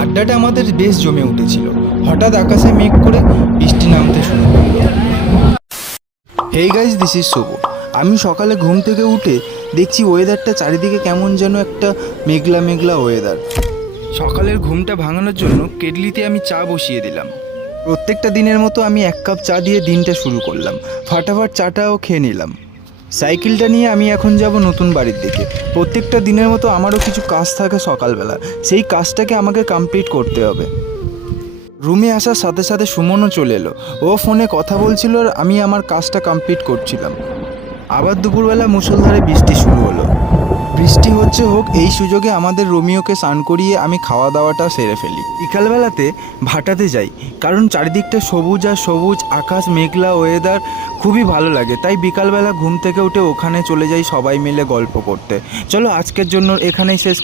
আড্ডাটা আমাদের বেশ জমে উঠেছিল। হঠাৎ আকাশে মেঘ করে বৃষ্টি নামতে শুরু করলো। হেই গাইজ, দিস ইজ শুভ। আমি সকালে ঘুম থেকে উঠে দেখছি ওয়েদারটা চারিদিকে কেমন যেন একটা মেঘলা মেঘলা ওয়েদার। সকালের ঘুমটা ভাঙানোর জন্য কেটলিতে আমি চা বসিয়ে দিলাম। প্রত্যেকটা দিনের মতো আমি 1 কাপ চা দিয়ে দিনটা শুরু করলাম। ফাটাফাট চাটাও খেয়ে নিলাম। সাইকেলটা নিয়ে আমি এখন যাব নতুন বাড়ির দিকে। প্রত্যেকটা দিনের মতো আমারও কিছু কাজ থাকে সকালবেলা, সেই কাজটাকে আমাকে কমপ্লিট করতে হবে। রুমে আসার সাথে সাথে সুমনও চলে এলো। ও ফোনে কথা বলছিল আর আমি আমার কাজটা কমপ্লিট করছিলাম। আবার দুপুরবেলা মুষলধারে বৃষ্টি শুরু হলো। বৃষ্টি হচ্ছে হোক, এই সুযোগে আমাদের রোমিওকে স্নান করিয়ে আমি খাওয়া দাওয়াটা সেরে ফেলি। বিকালবেলাতে ভাটাতে যাই, কারণ চারিদিকটা সবুজ আর সবুজ, আকাশ মেঘলা ওয়েদার, খুবই ভালো লাগে। তাই বিকালবেলা ঘুম থেকে উঠে ওখানে চলে যাই সবাই মিলে গল্প করতে। চলো আজকের জন্য এখানেই শেষ